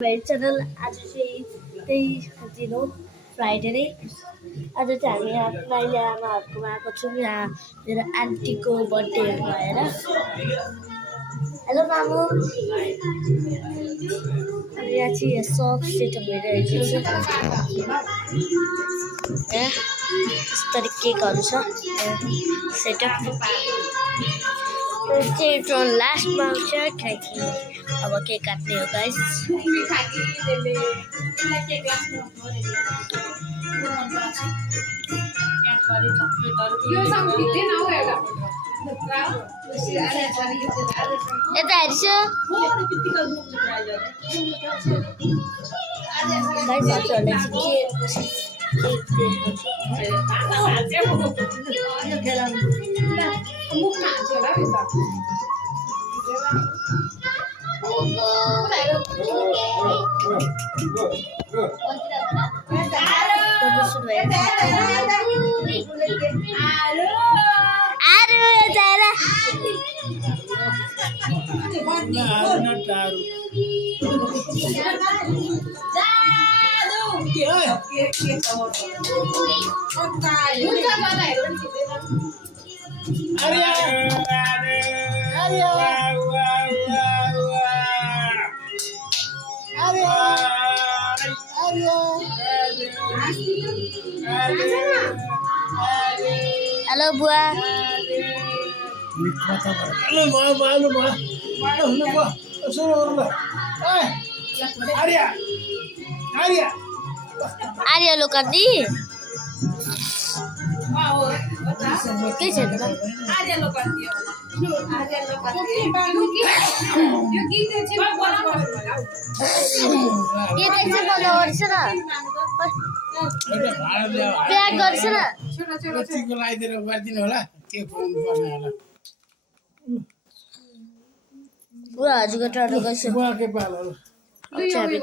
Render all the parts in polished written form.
मेरो च्यानल आज चाहिँ त्यही दिन हो फ्राइडे नै आज चाहिँ हामी माइली आमाहरूकोमा आएको छौँ यहाँ मेरो आन्टीको बर्थडे भएर हेलो मामु अनि यहाँ चाहिँ सब सेटअप भइरहेको छ यस्तरी केकहरू छ सेटअप चाहिँ लास्टमा आउँछ किनकि अब केक काट्ने हो गाइस यता हेर्छ गाइस हजुरहरूले हेलो बुआ आर्य लोकान्ती के छ त आर्य लोकान्ती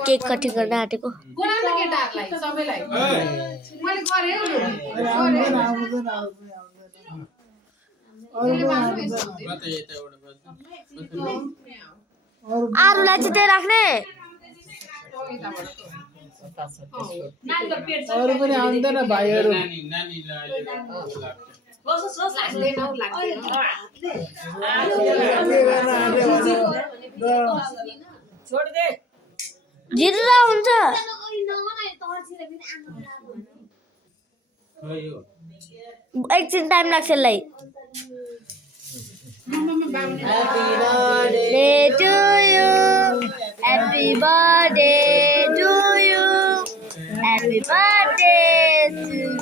केक कटिङ गर्न आँटेको आरुलाई चाहिँ त्यही राख्ने अरू पनि आउँदैन भाइहरू जिरा हुन्छ एकछिन टाइम लाग्छ यसलाई Happy birthday to you. Happy birthday to you.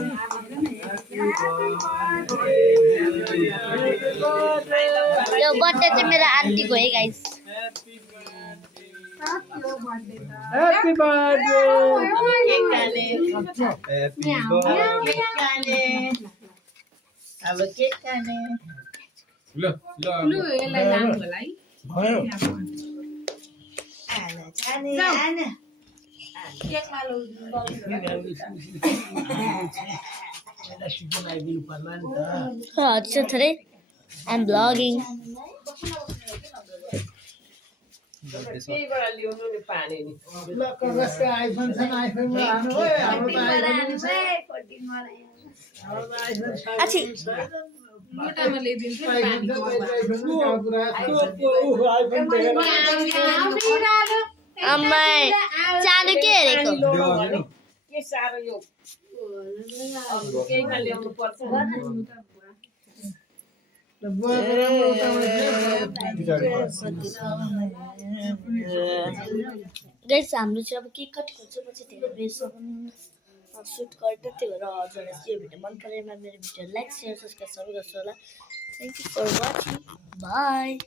यो बर्थडे चाहिँ मेरो आन्टीको है गाइस Happy birthday. अब केक खाने ल यसलाई लानु होला है भयो आना केक मालो थोरै I'm vlogging. आइफोन छ आइफोनमा हाल्नु हो हाम्रो त आइफोन छ अच्छी मोटामा ल्याइदिन्छु अम्मै चालु के हेरेको के साह्रो यो केहीमा ल्याउनु पर्छ गाइस हाम्रो चाहिँ अब केक कट हुन्छ पछि धेरै बेरसम्म सुट गर्छ त्यही भएर हजुरलाई यो भिडियो मन परेमा मेरो भिडियो लाइक सेयर सब्सक्राइब सबै गर्छु होला thank you for watching by